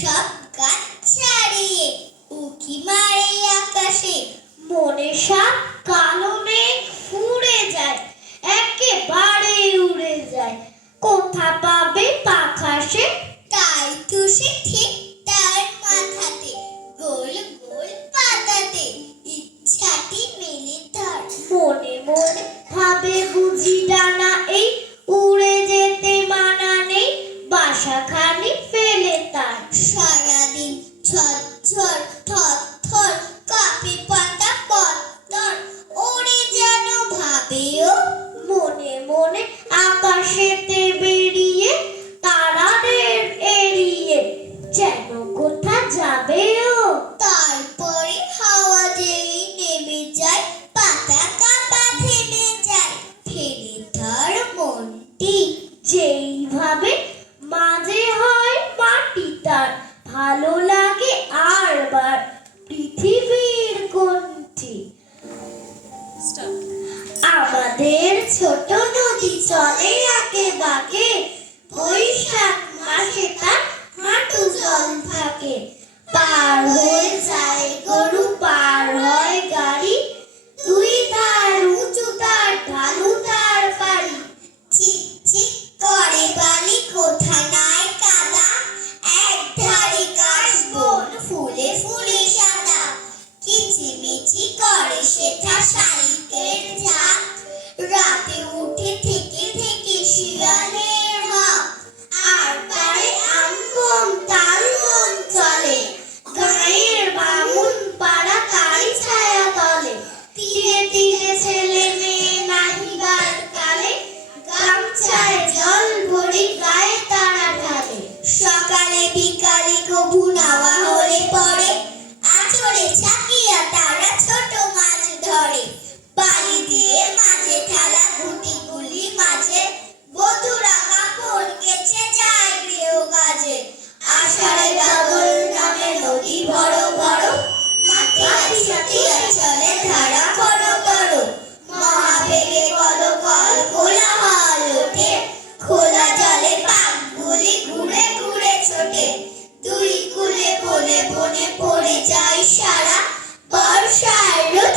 সব গাছ ছাড়িয়ে উকি মারে আকাশে। মনে সব কালো সারাদিন ঝড় ঝড় ভালো লাগে আর পৃথিবীর কোনটি? আমাদের ছোট নদী চলে আগে বাকে বৈশাখ মাসে তার হাঁটু জল থাকে। পার চেঁচি করে সেটা শালিকের ঝাঁক রাতে উঠে থেকে থেকে শিয়ালের হাঁক আর পারে আমন তার মন চলে। গায়ের বামুন পাড়া তারই ছায়া তলে। তীরে তীরে ছেলে মেয়ে নাহিবার কালে। গামছায় জল ভরে গায়ে তারা ঢালে। সকালে বিকালে কবু নাওয়া হলে পড়ে আচরে চাকিয়া তারা ছাড়াই পাগল নামে নদী বড় ওঠে, খোলা জলে পাকগুলি ঘুরে ঘুরে ছোটে। দুই কুলে বনে বনে পড়ে সারা, বর্ষার রোদ